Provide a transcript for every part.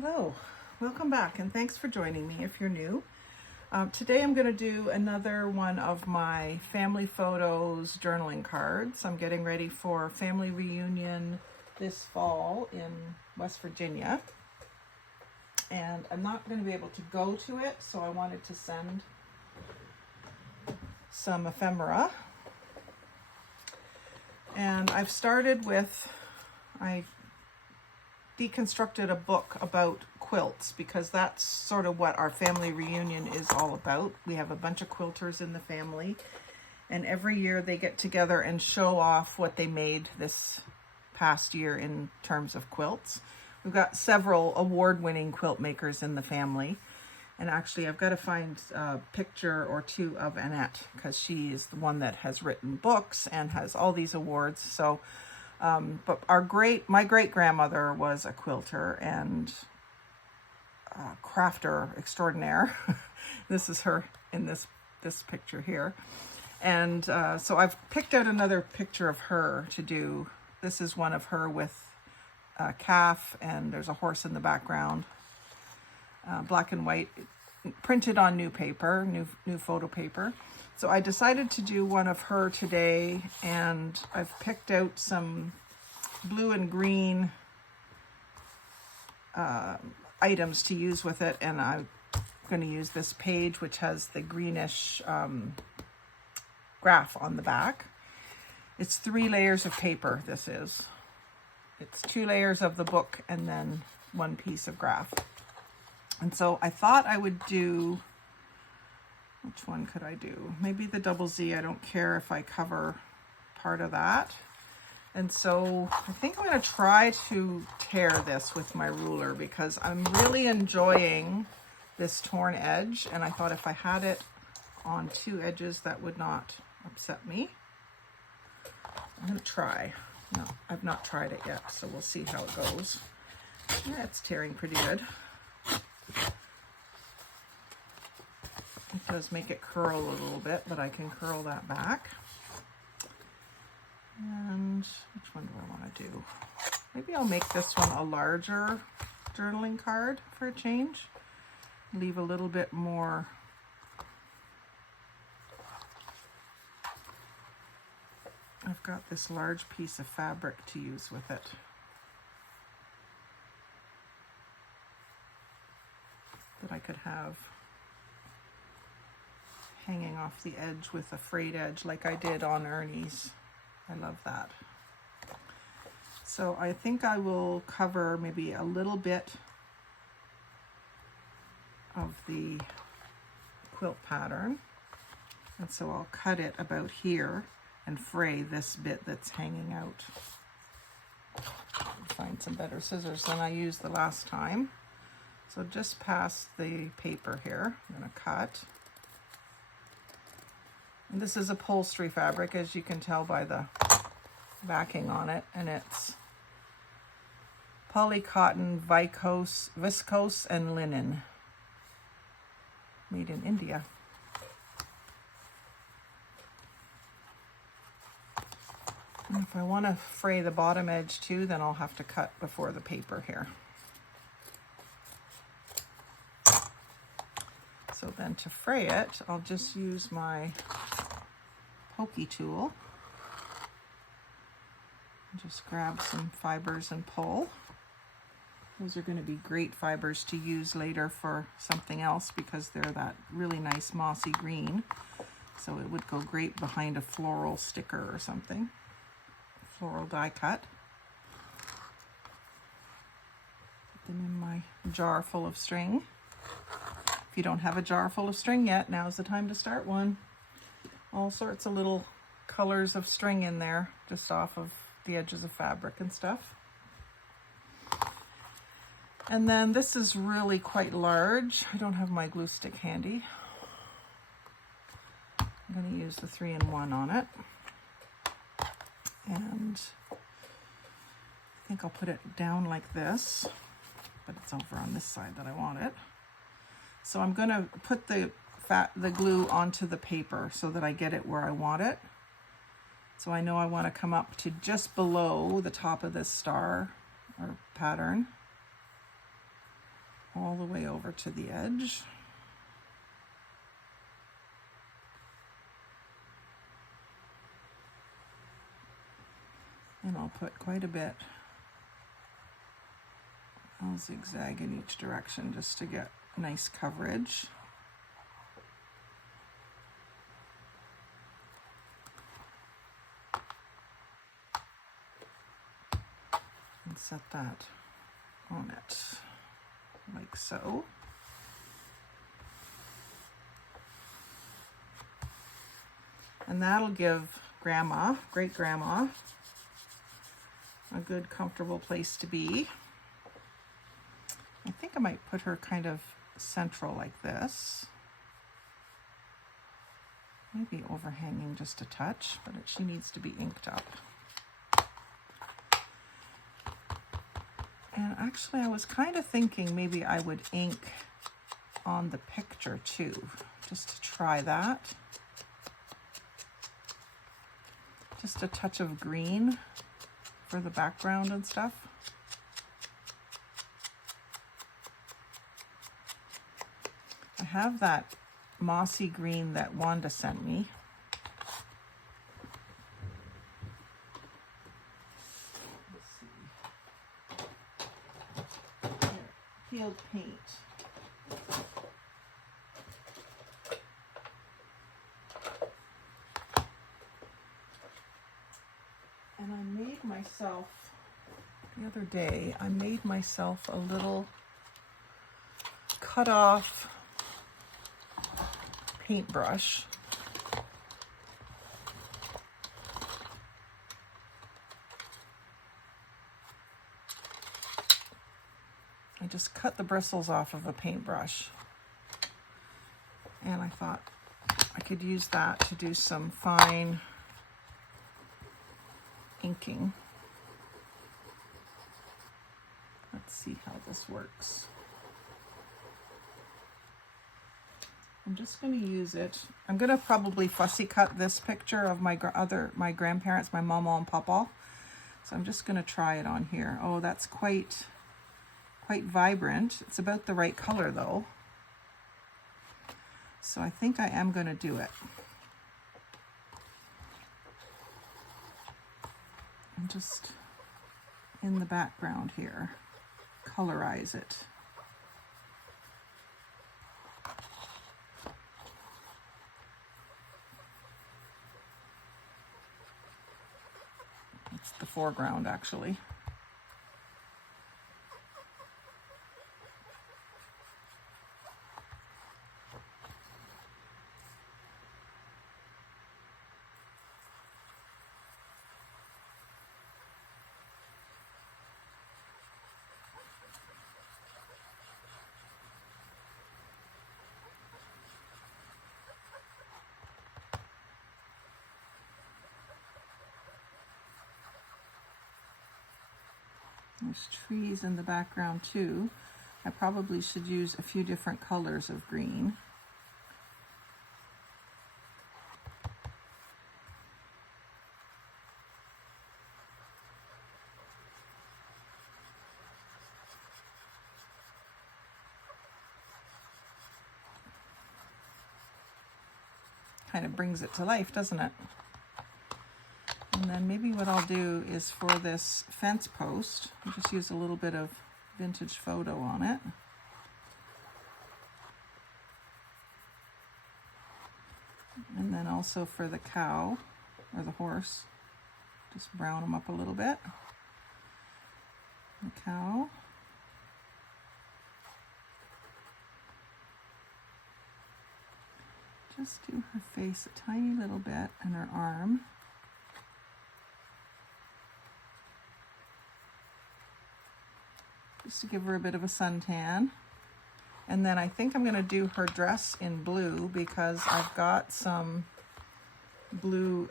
Hello, welcome back, and thanks for joining me if you're new. Today I'm going to do another one of my family photos journaling cards. I'm getting ready for family reunion this fall in West Virginia, and I'm not going to be able to go to it, so I wanted to send some ephemera. And I've started with, I deconstructed a book about quilts because that's sort of what our family reunion is all about. We have a bunch of quilters in the family, and every year they get together and show off what they made this past year in terms of quilts. We've got several award-winning quilt makers in the family, and actually I've got to find a picture or two of Annette because she is the one that has written books and has all these awards. So but my great grandmother was a quilter and crafter extraordinaire. This is her in this picture here. And so I've picked out another picture of her to do. This is one of her with a calf, and there's a horse in the background. Black and white, printed on new paper, new photo paper. So I decided to do one of her today, and I've picked out some blue and green items to use with it, and I'm going to use this page which has the greenish graph on the back. It's 3 layers of paper. It's 2 layers of the book and then 1 piece of graph. And so I thought I would do, which one could I do? Maybe the double Z. I don't care if I cover part of that. And so I think I'm going to try to tear this with my ruler because I'm really enjoying this torn edge. And I thought if I had it on 2 edges, that would not upset me. I'm going to try. No, I've not tried it yet, so we'll see how it goes. Yeah, it's tearing pretty good. It does make it curl a little bit, but I can curl that back. And which one do I want to do? Maybe I'll make this one a larger journaling card for a change. Leave a little bit more I've got this large piece of fabric to use with it. That I could have hanging off the edge with a frayed edge like I did on Ernie's. I love that. So I think I will cover maybe a little bit of the quilt pattern. And so I'll cut it about here and fray this bit that's hanging out. I'll find some better scissors than I used the last time. So just past the paper here, I'm going to cut. And this is upholstery fabric, as you can tell by the backing on it, and it's polycotton, viscose, and linen, made in India. And if I want to fray the bottom edge too, then I'll have to cut before the paper here. So then to fray it, I'll just use my pokey tool. Just grab some fibers and pull. Those are going to be great fibers to use later for something else because they're that really nice mossy green. So it would go great behind a floral sticker or something. Floral die cut. Put them in my jar full of string. If you don't have a jar full of string yet, now's the time to start one. All sorts of little colors of string in there, just off of the edges of fabric and stuff. And then this is really quite large. I don't have my glue stick handy. I'm going to use the 3-in-1 on it. And I think I'll put it down like this, but it's over on this side that I want it. So I'm going to put the glue onto the paper so that I get it where I want it. So I know I want to come up to just below the top of this star or pattern. all the way over to the edge. And I'll put quite a bit. I'll zigzag in each direction just to get nice coverage. And set that on it like so. And that'll give Grandma, Great Grandma, a good comfortable place to be. I think I might put her kind of central like this. Maybe overhanging just a touch, but she needs to be inked up. And actually I was kind of thinking maybe I would ink on the picture too, just to try that. Just a touch of green for the background and stuff. I have that mossy green that Wanda sent me. Let's see. Here, peeled paint. And I made myself, the other day, I made myself a little cut off paintbrush. I just cut the bristles off of a paintbrush. And I thought I could use that to do some fine inking. Let's see how this works. I'm just going to use it. I'm going to probably fussy cut this picture of my grandparents, my mama and papa. So I'm just going to try it on here. Oh, that's quite vibrant. It's about the right color though. So I think I am going to do it. And just in the background here, colorize it. It's the foreground actually. There's trees in the background too. I probably should use a few different colors of green. Kind of brings it to life, doesn't it? And then maybe what I'll do is for this fence post, I'll just use a little bit of vintage photo on it. And then also for the cow, or the horse, just brown them up a little bit. The cow. Just do her face a tiny little bit and her arm. Just to give her a bit of a suntan. And then I think I'm going to do her dress in blue because I've got some blue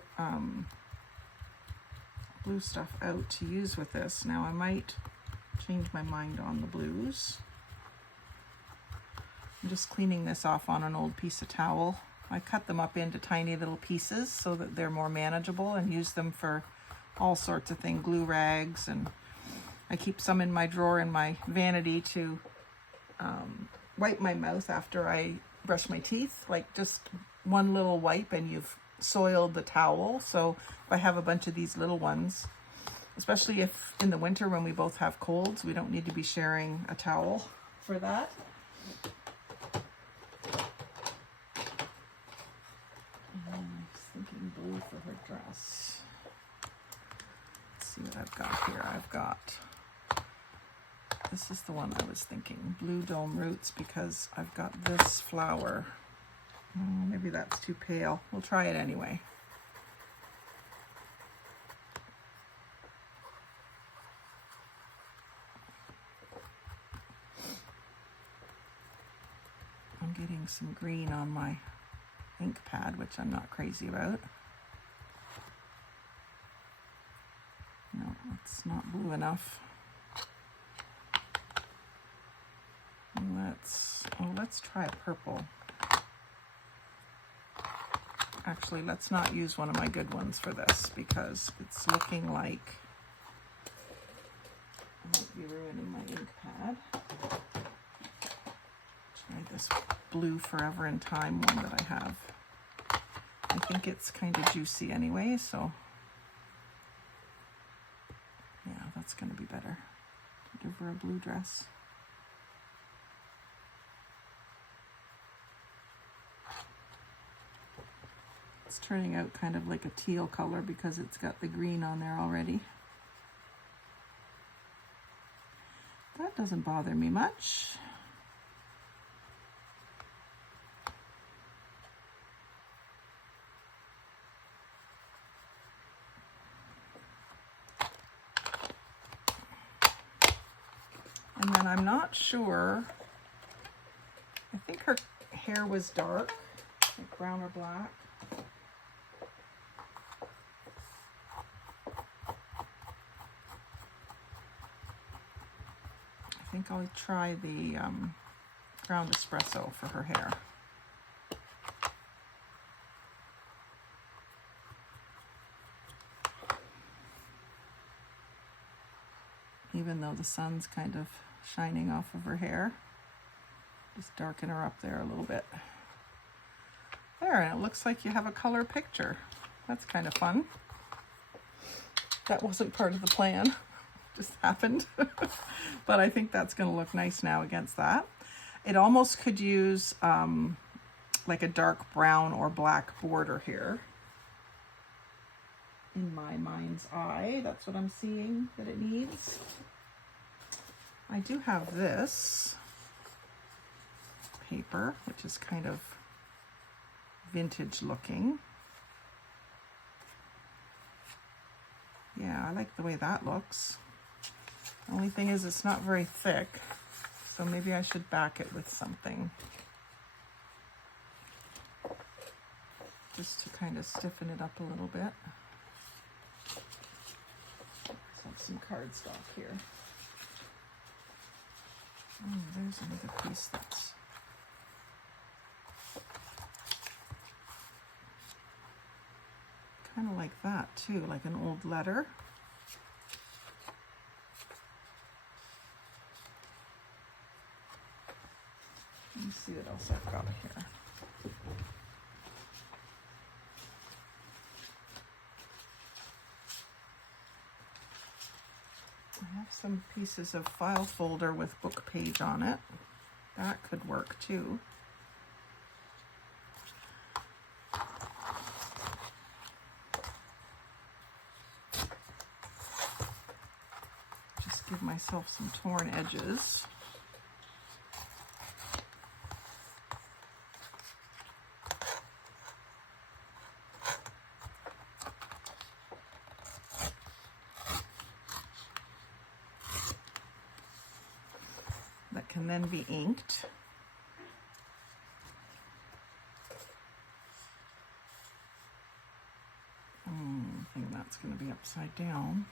blue stuff out to use with this. Now I might change my mind on the blues. I'm just cleaning this off on an old piece of towel. I cut them up into tiny little pieces so that they're more manageable and use them for all sorts of things, glue rags, and I keep some in my drawer in my vanity to wipe my mouth after I brush my teeth, like just one little wipe and you've soiled the towel. So if I have a bunch of these little ones, especially if in the winter when we both have colds, we don't need to be sharing a towel for that. I'm thinking blue for her dress. Let's see what I've got here. I've got, this is the one I was thinking, blue dome roots, because I've got this flower. Oh, maybe that's too pale. We'll try it anyway. I'm getting some green on my ink pad, which I'm not crazy about. No, it's not blue enough. Let's try purple. Actually, let's not use one of my good ones for this because it's looking like I might be ruining my ink pad. Try this blue Forever in Time one that I have. I think it's kind of juicy anyway, so yeah, that's going to be better to give her a blue dress. It's turning out kind of like a teal color because it's got the green on there already. That doesn't bother me much. And then I'm not sure, I think her hair was dark, like brown or black. I think I'll try the ground espresso for her hair. Even though the sun's kind of shining off of her hair, just darken her up there a little bit. There, and it looks like you have a color picture. That's kind of fun. That wasn't part of the plan. Just happened. But I think that's going to look nice now against that. It almost could use like a dark brown or black border here. In my mind's eye, that's what I'm seeing that it needs. I do have this paper, which is kind of vintage looking. Yeah, I like the way that looks. Only thing is it's not very thick, so maybe I should back it with something. Just to kind of stiffen it up a little bit. Let's have some cardstock here. Oh, there's another piece that's kind of like that too, like an old letter. Let me see what else I've got here. I have some pieces of file folder with book page on it. That could work too. Just give myself some torn edges. That can then be inked. I think that's going to be upside down.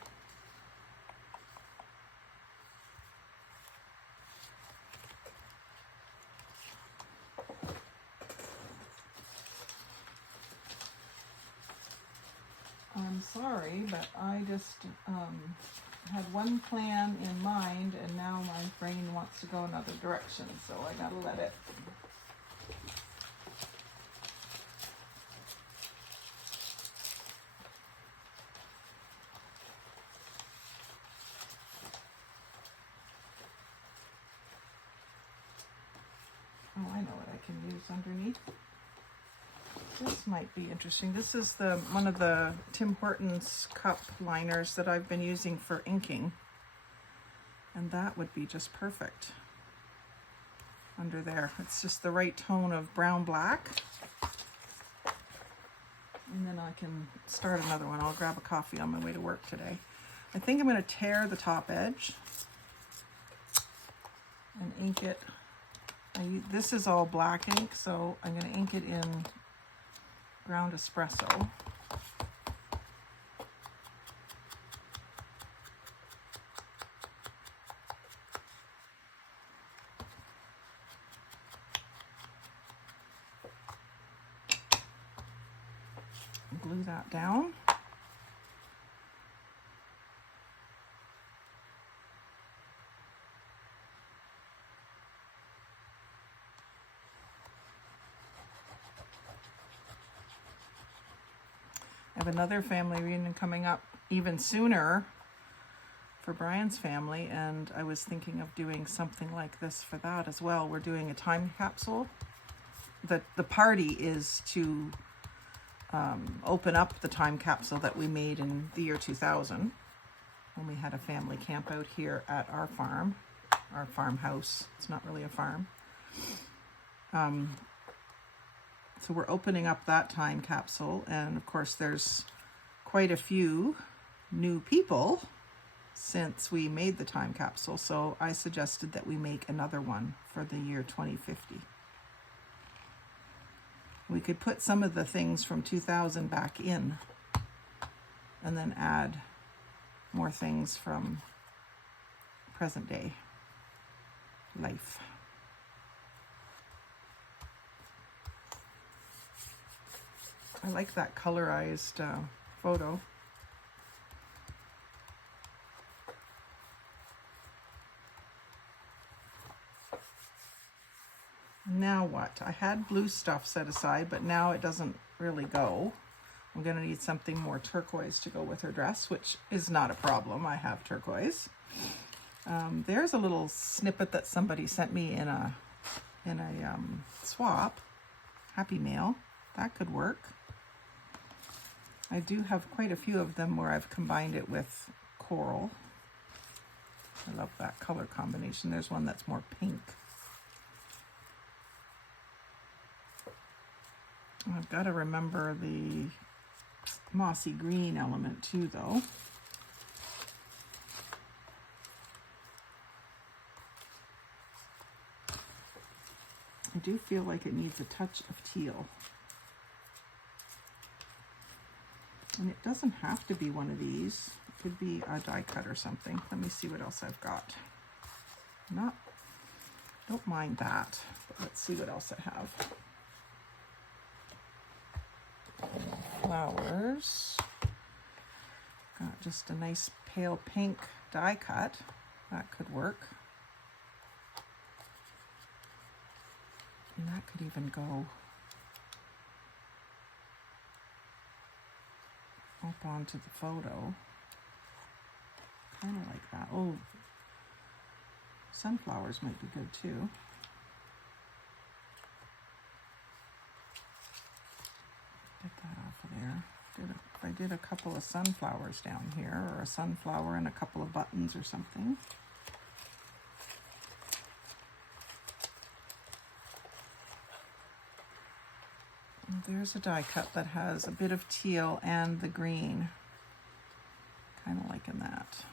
I'm sorry, but I just had one plan in mind and now my brain wants wants to go another direction, so I gotta let it. Oh, I know what I can use underneath. This might be interesting. This is one of the Tim Hortons cup liners that I've been using for inking. And that would be just perfect under there. It's just the right tone of brown black. And then I can start another one. I'll grab a coffee on my way to work today. I think I'm going to tear the top edge and ink it. This is all black ink, so I'm going to ink it in ground espresso. Glue that down. I have another family reunion coming up even sooner for Brian's family, and I was thinking of doing something like this for that as well. We're doing a time capsule. The party is to open up the time capsule that we made in the year 2000 when we had a family camp out here at our farmhouse. It's not really a farm. So we're opening up that time capsule, and of course there's quite a few new people since we made the time capsule, so I suggested that we make another one for the year 2050. We could put some of the things from 2000 back in and then add more things from present day life. I like that colorized photo. Now what? I had blue stuff set aside, but now it doesn't really go. I'm going to need something more turquoise to go with her dress, which is not a problem. I have turquoise. There's a little snippet that somebody sent me in a swap, Happy Mail. That could work. I do have quite a few of them where I've combined it with coral. I love that color combination. There's one that's more pink. I've got to remember the mossy green element too, though. I do feel like it needs a touch of teal. And it doesn't have to be one of these. It could be a die cut or something. Let me see what else I've got. Don't mind that, but let's see what else I have. Flowers. Got just a nice pale pink die cut. That could work. And that could even go up onto the photo. Kind of like that. Oh, sunflowers might be good too. Get that off of there. I did a couple of sunflowers down here, or a sunflower and a couple of buttons or something. And there's a die cut that has a bit of teal and the green. Kind of liking that.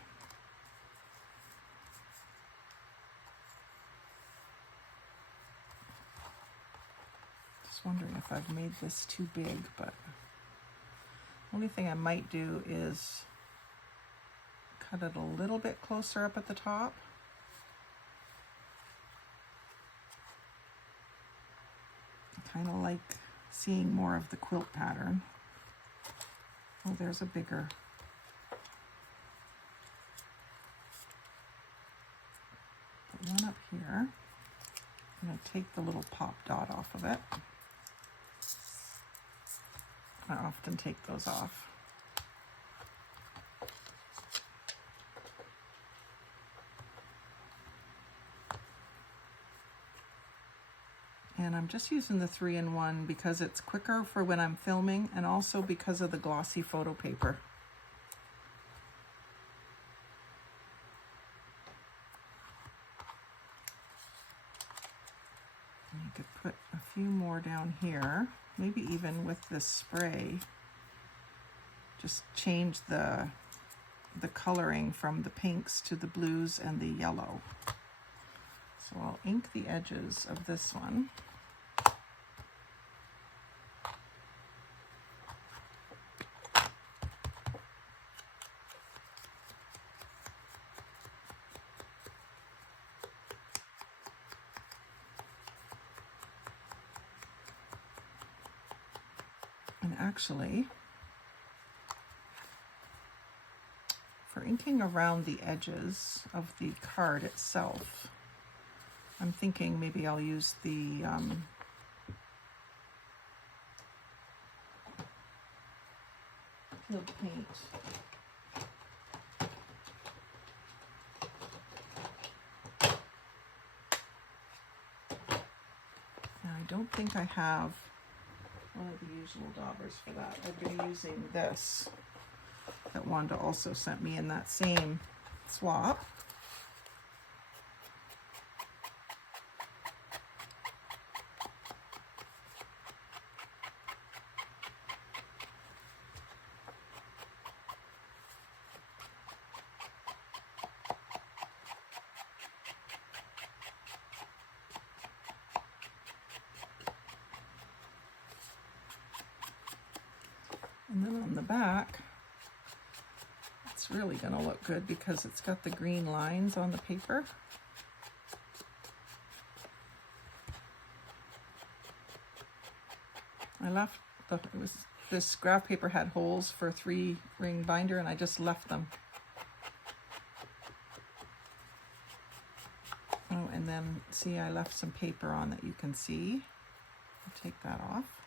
Just wondering if I've made this too big, but the only thing I might do is cut it a little bit closer up at the top. I kind of like seeing more of the quilt pattern. Oh, there's a bigger. one up here. I'm going to take the little pop dot off of it. I often take those off. And I'm just using the 3-in-1 because it's quicker for when I'm filming, and also because of the glossy photo paper. And you could put a few more down here, maybe even with this spray. Just change the coloring from the pinks to the blues and the yellow. So I'll ink the edges of this one. And actually, for inking around the edges of the card itself, I'm thinking maybe I'll use the field paint. Now I don't think I have one of the usual daubers for that. I've been using this that Wanda also sent me in that same swap. And then on the back, it's really going to look good because it's got the green lines on the paper. I left this graph paper had holes for a 3-ring binder, and I just left them. Oh, and then see, I left some paper on that you can see. I'll take that off.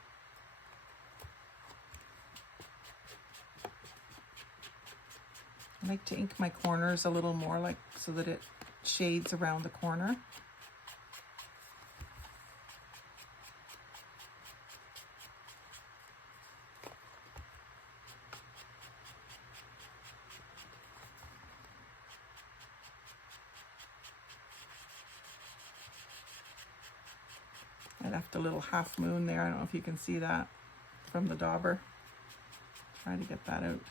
I like to ink my corners a little more, like so that it shades around the corner. I left a little half moon there. I don't know if you can see that from the dauber. Try to get that out.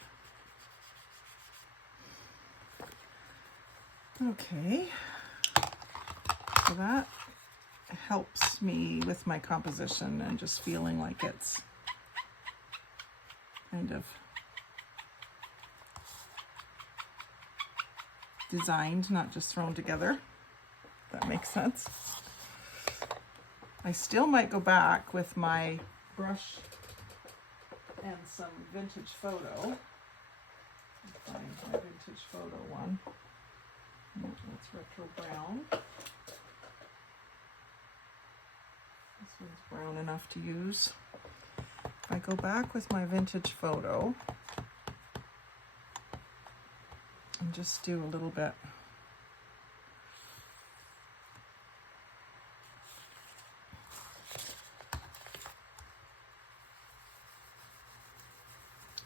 Okay, so that helps me with my composition and just feeling like it's kind of designed, not just thrown together, if that makes sense. I still might go back with my brush and some vintage photo. Find my vintage photo one. That's retro brown. This one's brown enough to use. If I go back with my vintage photo and just do a little bit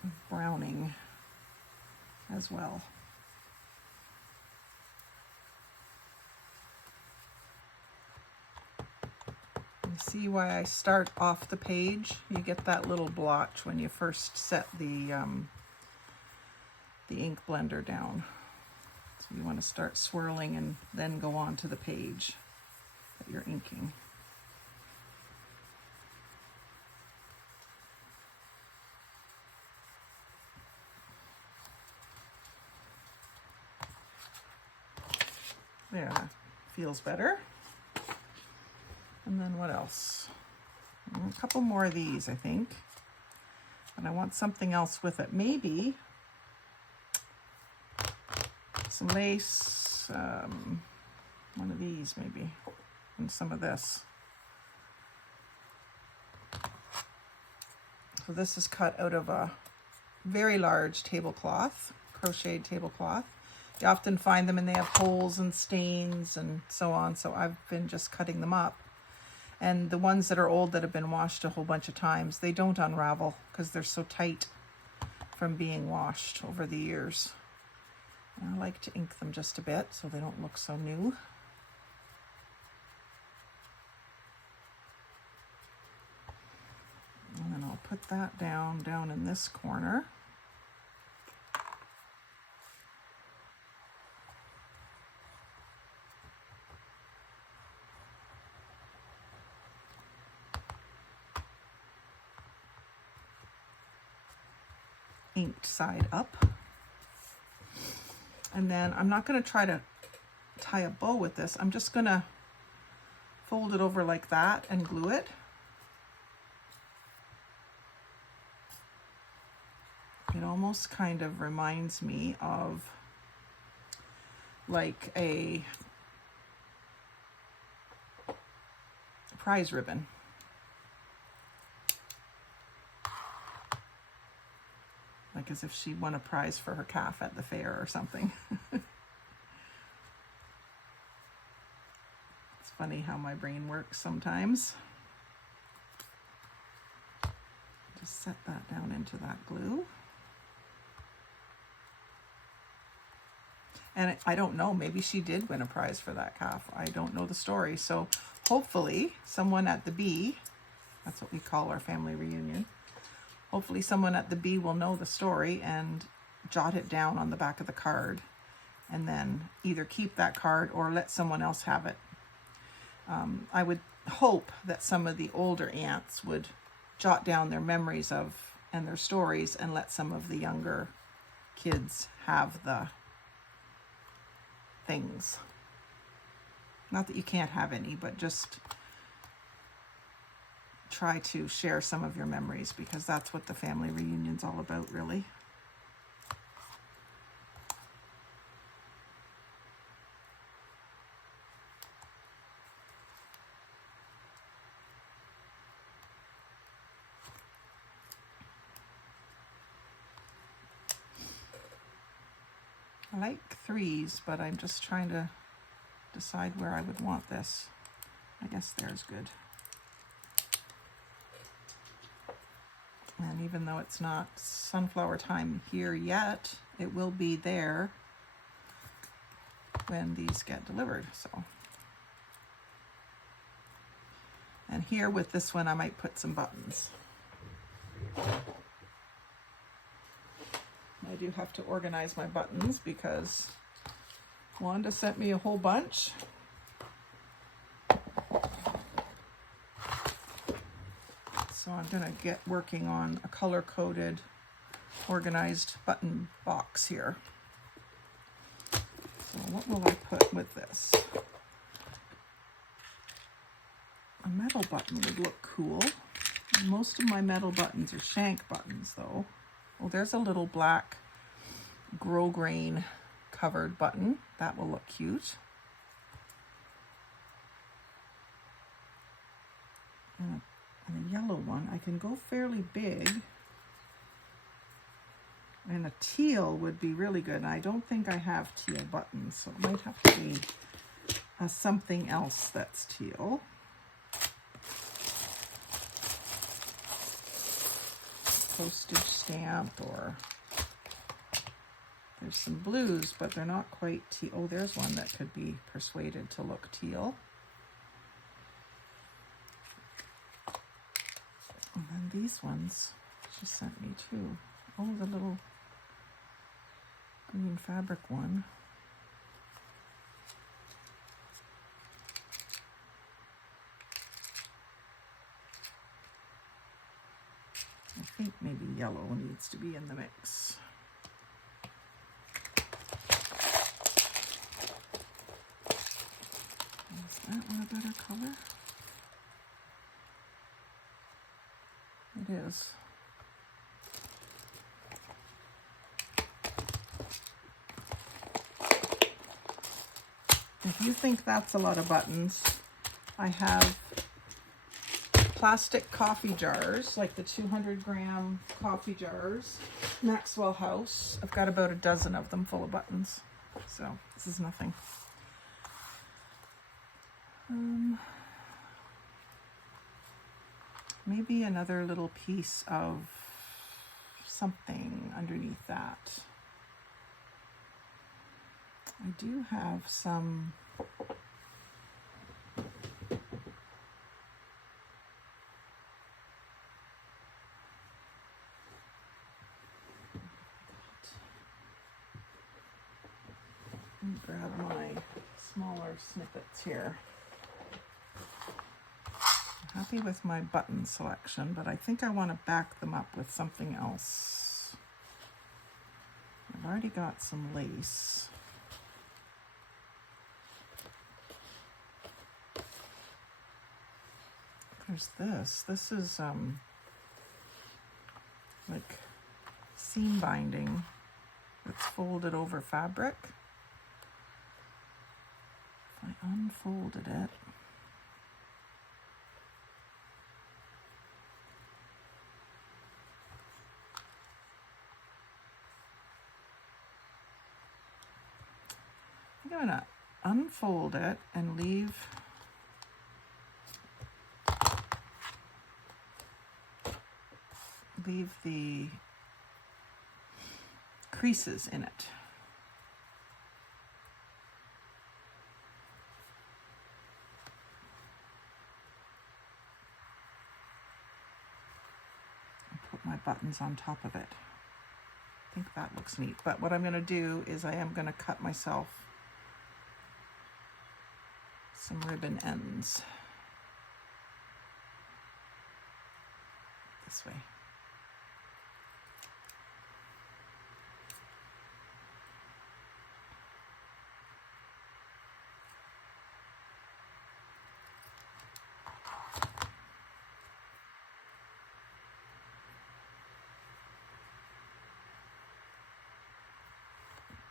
of browning as well. See why I start off the page? You get that little blotch when you first set the ink blender down. So you want to start swirling and then go on to the page that you're inking. There, that feels better. And then what else? A couple more of these, I think. And I want something else with it. Maybe some lace. one of these maybe, and some of this. So this is cut out of a very large tablecloth, crocheted tablecloth. You often find them and they have holes and stains and so on, so I've been just cutting them up. And the ones that are old that have been washed a whole bunch of times, they don't unravel because they're so tight from being washed over the years. And I like to ink them just a bit so they don't look so new. And then I'll put that down in this corner. Inked side up. And then I'm not going to try to tie a bow with this. I'm just going to fold it over like that and glue it. It almost kind of reminds me of like a prize ribbon. Like as if she won a prize for her calf at the fair or something. It's funny how my brain works sometimes. Just set that down into that glue. And I don't know, maybe she did win a prize for that calf. I don't know the story. So hopefully someone at the Bee, that's what we call our family reunion, hopefully someone at the Bee will know the story and jot it down on the back of the card and then either keep that card or let someone else have it. I would hope that some of the older aunts would jot down their memories of and their stories and let some of the younger kids have the things. Not that you can't have any, but just try to share some of your memories because that's what the family reunion's all about, really. I like threes, but I'm just trying to decide where I would want this. I guess there's good. And even though it's not sunflower time here yet, it will be there when these get delivered. So, and here with this one, I might put some buttons. I do have to organize my buttons because Wanda sent me a whole bunch. So I'm going to get working on a color-coded, organized button box here. So what will I put with this? A metal button would look cool. Most of my metal buttons are shank buttons, though. Well, there's a little black grosgrain covered button. That will look cute. And a yellow one. I can go fairly big. And a teal would be really good. And I don't think I have teal buttons, so it might have to be something else that's teal. Postage stamped, or there's some blues, but they're not quite teal. Oh, there's one that could be persuaded to look teal. And then these ones she sent me too. Oh, the little green fabric one. I think maybe yellow needs to be in the mix. Is that one a better color? It is. if you think that's a lot of buttons, I have plastic coffee jars, like the 200-gram coffee jars, Maxwell House. I've got about a dozen of them full of buttons, so this is nothing. Maybe another little piece of something underneath that. I do have some let me grab my smaller snippets here. I'm happy with my button selection, but I think I want to back them up with something else. I've already got some lace. There's this. This is like seam binding that's folded over fabric. If I unfolded it, I think I'm gonna unfold it and leave the creases in it. And put my buttons on top of it. I think that looks neat. But what I'm going to do is I am going to cut myself some ribbon ends this way.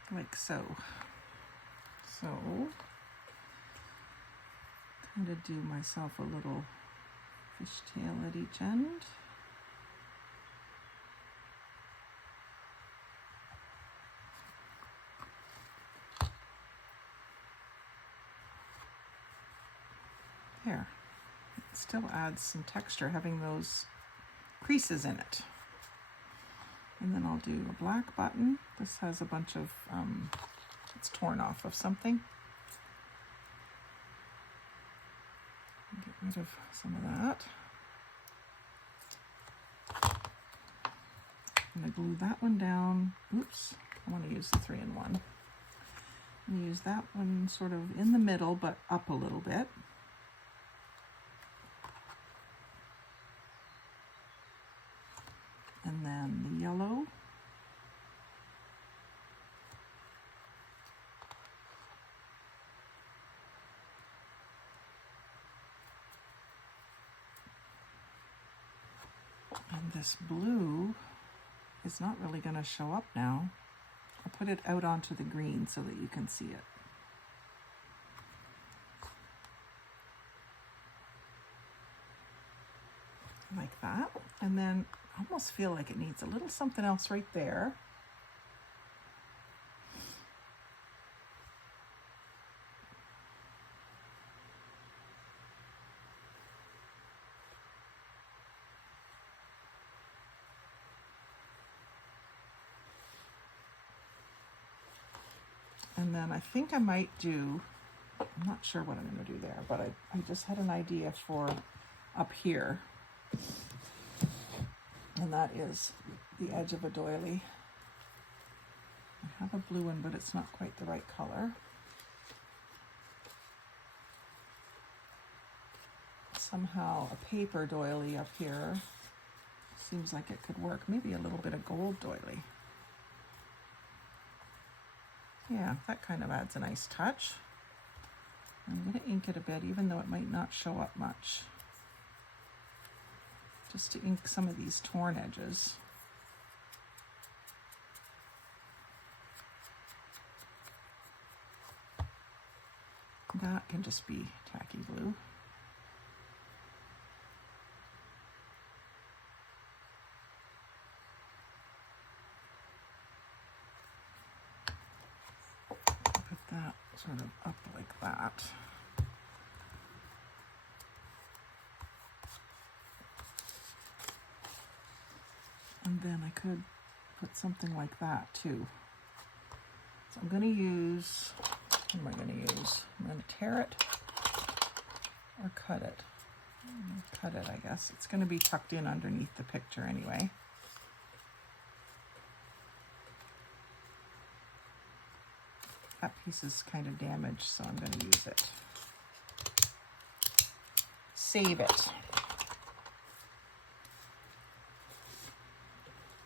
Like so. So, kind of do myself a little fishtail at each end. There. It still adds some texture having those creases in it. And then I'll do a black button. This has a bunch of, it's torn off of something. Get rid of some of that. I'm going to glue that one down. Oops, I want to use the 3-in-1. I'm going to use that one sort of in the middle, but up a little bit. And then the yellow. And this blue is not really going to show up now. I'll put it out onto the green so that you can see it. Like that. And then I almost feel like it needs a little something else right there. And then I think I might do, I'm not sure what I'm going to do there, but I just had an idea for up here. And that is the edge of a doily. I have a blue one, but it's not quite the right color. Somehow a paper doily up here seems like it could work. Maybe a little bit of gold doily. Yeah, that kind of adds a nice touch. I'm going to ink it a bit, even though it might not show up much. Just to ink some of these torn edges. That can just be tacky glue. Put that sort of up like that. And then I could put something like that too. So I'm going to use, what am I going to use? I'm going to tear it or cut it. Cut it, I guess. It's going to be tucked in underneath the picture anyway. That piece is kind of damaged, so I'm going to use it. Save it.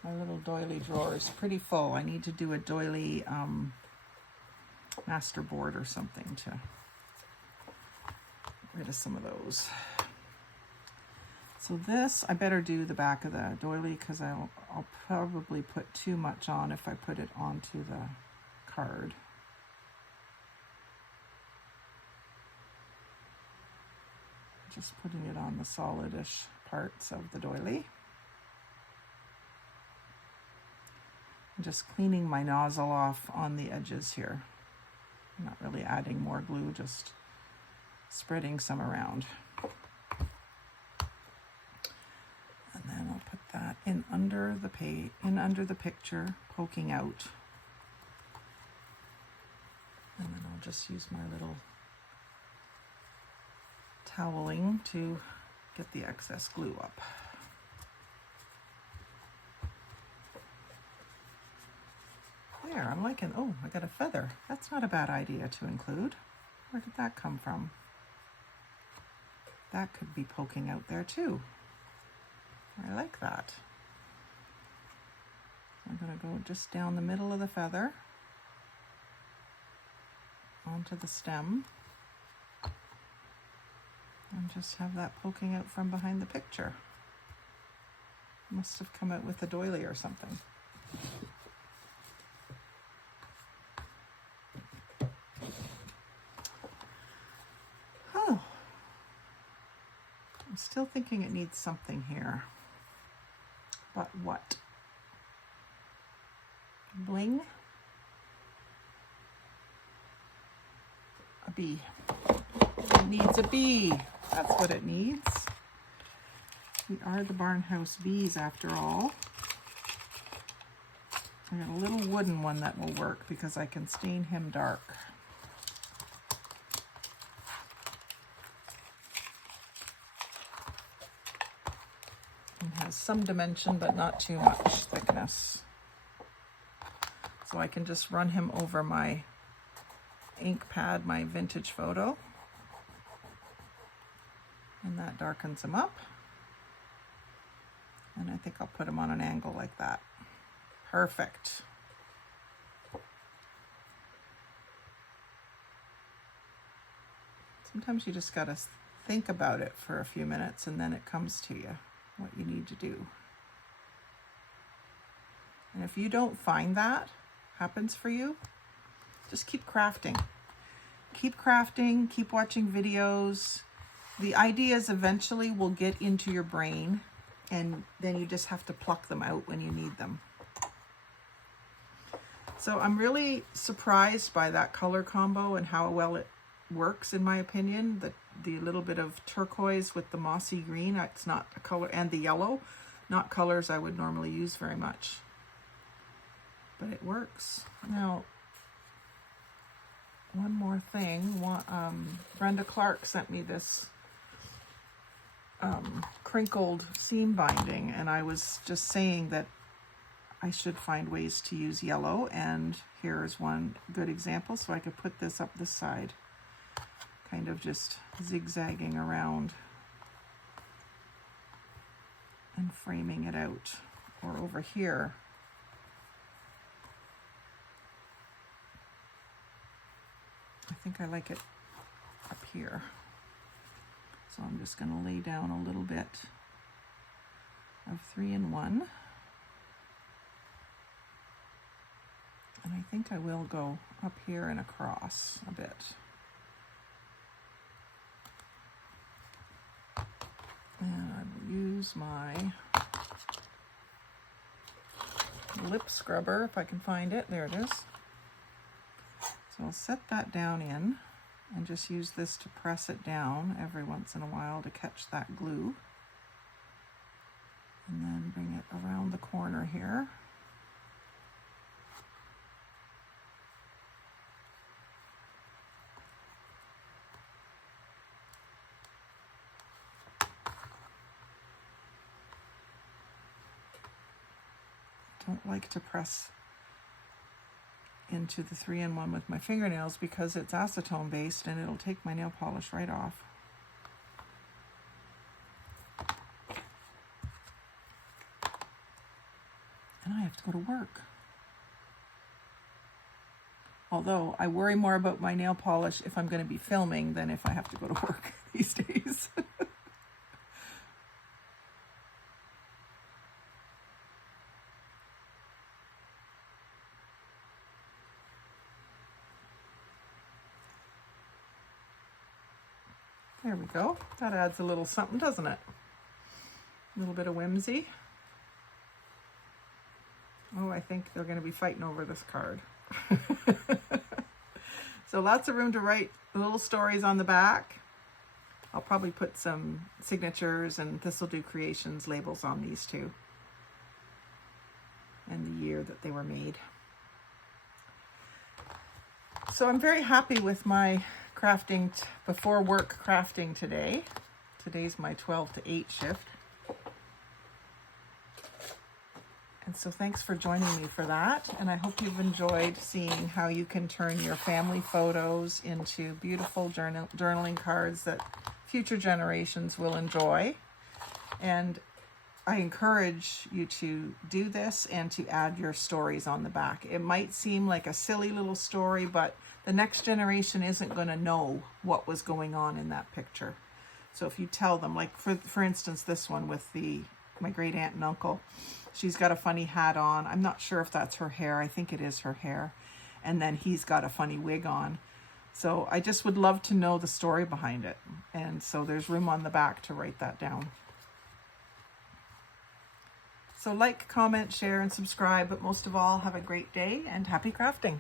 My little doily drawer is pretty full. I need to do a doily master board or something to get rid of some of those. So this, I better do the back of the doily because I'll probably put too much on if I put it onto the card. Just putting it on the solidish parts of the doily. I'm just cleaning my nozzle off on the edges here. I'm not really adding more glue, just spreading some around. And then I'll put that in under the picture, poking out. And then I'll just use my little toweling to get the excess glue up. There, I'm liking, oh, I got a feather. That's not a bad idea to include. Where did that come from? That could be poking out there too. I like that. I'm going to go just down the middle of the feather onto the stem and just have that poking out from behind the picture. Must have come out with the doily or something. Oh, I'm still thinking it needs something here. But what? Bling? A bee. It needs a bee. That's what it needs. We are the Barnhouse bees after all. I got a little wooden one that will work because I can stain him dark. It has some dimension, but not too much thickness. So I can just run him over my ink pad, my vintage photo. And that darkens him up. And I think I'll put him on an angle like that. Perfect. Sometimes you just gotta think about it for a few minutes and then it comes to you, what you need to do. And if you don't find that happens for you, just keep crafting. Keep crafting, keep watching videos. The ideas eventually will get into your brain and then you just have to pluck them out when you need them. So I'm really surprised by that color combo and how well it works, in my opinion. The little bit of turquoise with the mossy green, it's not a color, and the yellow, not colors I would normally use very much. But it works. Now, one more thing. Brenda Clark sent me this crinkled seam binding, and I was just saying that I should find ways to use yellow, and here's one good example. So I could put this up this side, kind of just zigzagging around and framing it out, or over here. I think I like it up here. So I'm just going to lay down a little bit of 3-in-1. And I think I will go up here and across a bit. And I will use my lip scrubber if I can find it. There it is. So I'll set that down in and just use this to press it down every once in a while to catch that glue. And then bring it around the corner here. Don't like to press into the 3-in-1 with my fingernails because it's acetone based and it'll take my nail polish right off. And I have to go to work. Although I worry more about my nail polish if I'm going to be filming than if I have to go to work these days. There we go. That adds a little something, doesn't it? A little bit of whimsy. Oh, I think they're going to be fighting over this card. So lots of room to write little stories on the back. I'll probably put some signatures and Thistledew Creations labels on these too. And the year that they were made. So I'm very happy with my crafting, before work crafting today. Today's my 12 to 8 shift. And so thanks for joining me for that. And I hope you've enjoyed seeing how you can turn your family photos into beautiful journaling cards that future generations will enjoy. And I encourage you to do this and to add your stories on the back. It might seem like a silly little story, but the next generation isn't going to know what was going on in that picture. So if you tell them, like for instance, this one with my great aunt and uncle, she's got a funny hat on. I'm not sure if that's her hair. I think it is her hair. And then he's got a funny wig on. So I just would love to know the story behind it. And so there's room on the back to write that down. So like, comment, share, and subscribe. But most of all, have a great day and happy crafting.